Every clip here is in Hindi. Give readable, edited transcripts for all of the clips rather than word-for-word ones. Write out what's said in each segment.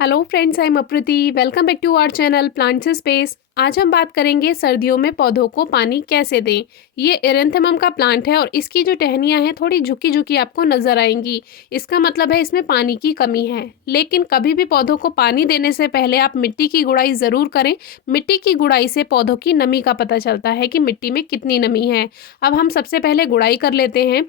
Hello friends, I am Aprati. Welcome back to our channel plants space. आज हम बात करेंगे सर्दियों में पौधों को पानी कैसे दें। ये एरेंथेमम का प्लांट है और इसकी जो टहनियाँ हैं थोड़ी झुकी झुकी आपको नज़र आएंगी। इसका मतलब है इसमें पानी की कमी है। लेकिन कभी भी पौधों को पानी देने से पहले आप मिट्टी की गुड़ाई ज़रूर करें। मिट्टी की गुड़ाई से पौधों की नमी का पता चलता है कि मिट्टी में कितनी नमी है। अब हम सबसे पहले गुड़ाई कर लेते हैं।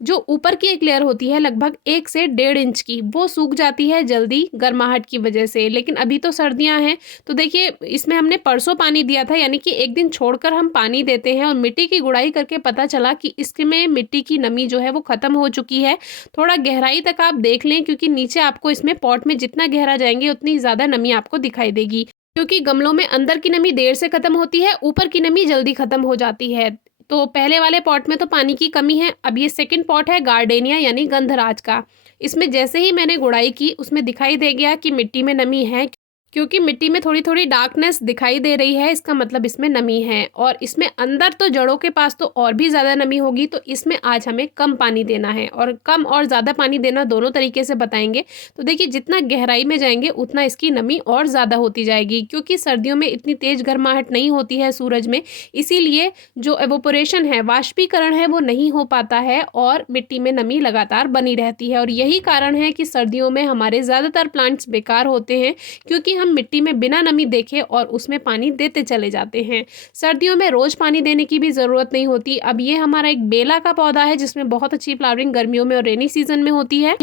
जो ऊपर की एक लेयर होती है लगभग 1 से 1.5 इंच की, वो सूख जाती है जल्दी गर्माहट की वजह से। लेकिन अभी तो सर्दियां हैं, तो देखिए इसमें हमने परसों पानी दिया था, यानी कि एक दिन छोड़कर हम पानी देते हैं और मिट्टी की गुड़ाई करके पता चला कि इसमें मिट्टी की नमी जो है वो ख़त्म हो चुकी है। थोड़ा गहराई तक आप देख लें, क्योंकि नीचे आपको इसमें पॉट में जितना गहरा जाएंगे उतनी ज़्यादा नमी आपको दिखाई देगी। क्योंकि गमलों में अंदर की नमी देर से ख़त्म होती है, ऊपर की नमी जल्दी ख़त्म हो जाती है। तो पहले वाले पॉट में तो पानी की कमी है। अब ये सेकंड पॉट है गार्डेनिया यानी गंधराज का। इसमें जैसे ही मैंने गुड़ाई की उसमें दिखाई दे गया कि मिट्टी में नमी है, क्योंकि मिट्टी में थोड़ी थोड़ी डार्कनेस दिखाई दे रही है। इसका मतलब इसमें नमी है और इसमें अंदर तो जड़ों के पास तो और भी ज़्यादा नमी होगी। तो इसमें आज हमें कम पानी देना है, और कम और ज़्यादा पानी देना दोनों तरीके से बताएंगे। तो देखिए जितना गहराई में जाएंगे उतना इसकी नमी और ज़्यादा होती जाएगी, क्योंकि सर्दियों में इतनी तेज़ गर्माहट नहीं होती है सूरज में। इसीलिए जो एवोपोरेशन है, वाष्पीकरण है, वो नहीं हो पाता है और मिट्टी में नमी लगातार बनी रहती है। और यही कारण है कि सर्दियों में हमारे ज़्यादातर प्लांट्स बेकार होते हैं, क्योंकि हम मिट्टी में बिना नमी देखे और उसमें पानी देते चले जाते हैं। सर्दियों में रोज पानी देने की भी ज़रूरत नहीं होती। अब ये हमारा एक बेला का पौधा है जिसमें बहुत अच्छी फ्लावरिंग गर्मियों में और रेनी सीजन में होती है।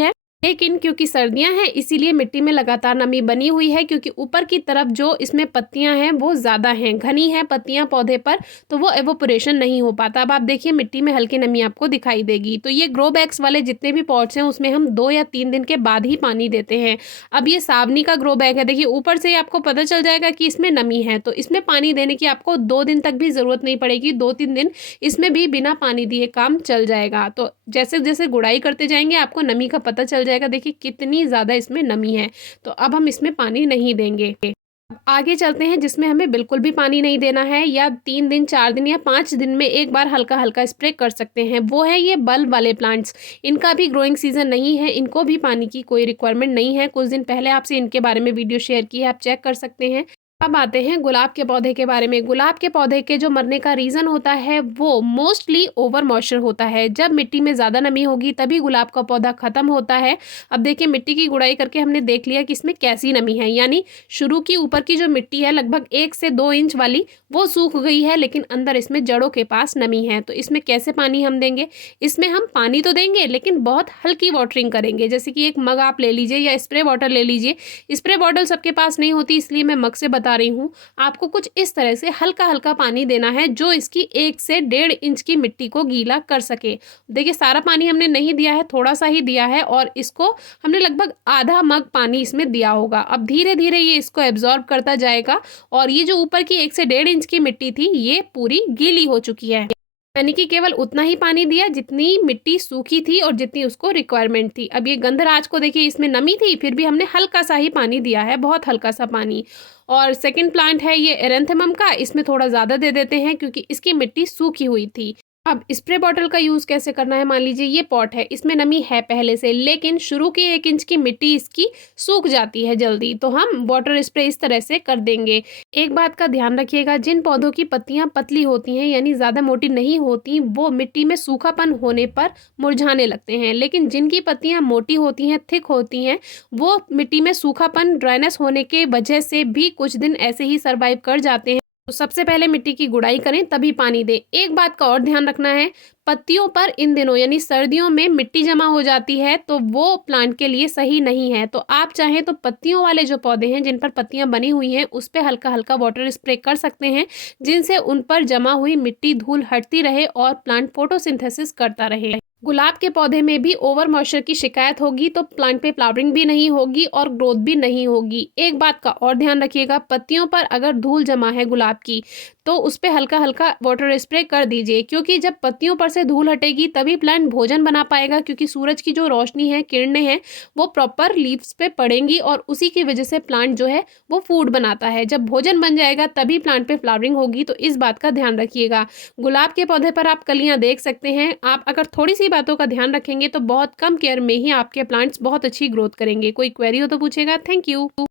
लेकिन क्योंकि सर्दियां हैं इसीलिए मिट्टी में लगातार नमी बनी हुई है, क्योंकि ऊपर की तरफ जो इसमें पत्तियां हैं वो ज़्यादा हैं, घनी हैं पत्तियां पौधे पर, तो वो एवोपोरेशन नहीं हो पाता। अब आप देखिए मिट्टी में हल्की नमी आपको दिखाई देगी। तो ये ग्रो बैग्स वाले जितने भी पॉट्स हैं उसमें हम 2 या 3 दिन के बाद ही पानी देते हैं। अब ये सावनी का ग्रो बैग है, देखिए ऊपर से ही आपको पता चल जाएगा कि इसमें नमी है। तो इसमें पानी देने की आपको 2 दिन तक भी ज़रूरत नहीं पड़ेगी। 2-3 दिन इसमें भी बिना पानी दिए काम चल जाएगा। तो जैसे जैसे गुड़ाई करते जाएंगे आपको नमी का पता चल जाएगा, देखिए कितनी ज़्यादा इसमें नमी है। तो अब हम इसमें पानी नहीं देंगे। आगे चलते हैं जिसमें हमें बिल्कुल भी पानी नहीं देना है, या 3 दिन 4 दिन या 5 दिन में एक बार हल्का हल्का स्प्रे कर सकते हैं। वो है ये बल्ब वाले प्लांट्स। इनका भी ग्रोइंग सीजन नहीं है, इनको भी पानी की कोई रिक्वायरमेंट नहीं है। कुछ दिन पहले आपसे इनके बारे में वीडियो शेयर की है, आप चेक कर सकते हैं। अब आते हैं गुलाब के पौधे के बारे में। गुलाब के पौधे के जो मरने का रीज़न होता है वो मोस्टली ओवर मॉइस्चर होता है। जब मिट्टी में ज़्यादा नमी होगी तभी गुलाब का पौधा ख़त्म होता है। अब देखिए मिट्टी की गुड़ाई करके हमने देख लिया कि इसमें कैसी नमी है, यानी शुरू की ऊपर की जो मिट्टी है लगभग 1 से 2 इंच वाली वो सूख गई है, लेकिन अंदर इसमें जड़ों के पास नमी है। तो इसमें कैसे पानी हम देंगे? इसमें हम पानी तो देंगे लेकिन बहुत हल्की वाटरिंग करेंगे। जैसे कि एक मग आप ले लीजिए या स्प्रे बॉटल ले लीजिए। स्प्रे बॉटल सबके पास नहीं होती, इसलिए मैं मग से बता रही हूँ। आपको कुछ इस तरह से हल्का हल्का पानी देना है जो इसकी 1 से 1.5 इंच की मिट्टी को गीला कर सके। देखिए सारा पानी हमने नहीं दिया है, थोड़ा सा ही दिया है और इसको हमने लगभग आधा मग पानी इसमें दिया होगा। अब धीरे धीरे ये इसको एब्जॉर्ब करता जाएगा और ये जो ऊपर की 1 से 1.5 इंच की मिट्टी थी ये पूरी गीली हो चुकी है। यानी कि केवल उतना ही पानी दिया जितनी मिट्टी सूखी थी और जितनी उसको रिक्वायरमेंट थी। अब ये गंधराज को देखिए इसमें नमी थी, फिर भी हमने हल्का सा ही पानी दिया है, बहुत हल्का सा पानी। और सेकंड प्लांट है ये एरेंथेमम का, इसमें थोड़ा ज़्यादा दे देते हैं क्योंकि इसकी मिट्टी सूखी हुई थी। अब स्प्रे बॉटल का यूज़ कैसे करना है? मान लीजिए ये पॉट है, इसमें नमी है पहले से, लेकिन शुरू की 1 इंच की मिट्टी इसकी सूख जाती है जल्दी, तो हम वाटर स्प्रे इस तरह से कर देंगे। एक बात का ध्यान रखिएगा, जिन पौधों की पत्तियां पतली होती हैं यानी ज़्यादा मोटी नहीं होती, वो मिट्टी में सूखापन होने पर मुरझाने लगते हैं। लेकिन जिनकी पत्तियां मोटी होती हैं, थिक होती हैं, वो मिट्टी में सूखापन ड्राइनेस होने के वजह से भी कुछ दिन ऐसे ही सर्वाइव कर जाते हैं। तो सबसे पहले मिट्टी की गुड़ाई करें तभी पानी दें। एक बात का और ध्यान रखना है, पत्तियों पर इन दिनों यानी सर्दियों में मिट्टी जमा हो जाती है तो वो प्लांट के लिए सही नहीं है। तो आप चाहें तो पत्तियों वाले जो पौधे हैं जिन पर पत्तियां बनी हुई हैं उस पर हल्का हल्का वाटर स्प्रे कर सकते हैं, जिनसे उन पर जमा हुई मिट्टी धूल हटती रहे और प्लांट फोटोसिंथेसिस करता रहे। गुलाब के पौधे में भी ओवर मॉइस्चर की शिकायत होगी तो प्लांट पे फ्लावरिंग भी नहीं होगी और ग्रोथ भी नहीं होगी। एक बात का और ध्यान रखिएगा, पत्तियों पर अगर धूल जमा है गुलाब की तो उस पर हल्का हल्का वाटर स्प्रे कर दीजिए, क्योंकि जब पत्तियों पर से धूल हटेगी तभी प्लांट भोजन बना पाएगा, क्योंकि सूरज की जो रोशनी है, किरणें हैं, वो प्रॉपर लीव्स पे पड़ेंगी और उसी की वजह से प्लांट जो है वो फूड बनाता है। जब भोजन बन जाएगा तभी प्लांट पे फ्लावरिंग होगी, तो इस बात का ध्यान रखिएगा। गुलाब के पौधे पर आप कलियां देख सकते हैं। आप अगर थोड़ी सी बातों का ध्यान रखेंगे तो बहुत कम केयर में ही आपके प्लांट्स बहुत अच्छी ग्रोथ करेंगे। कोई क्वेरी हो तो पूछेगा। Thank you.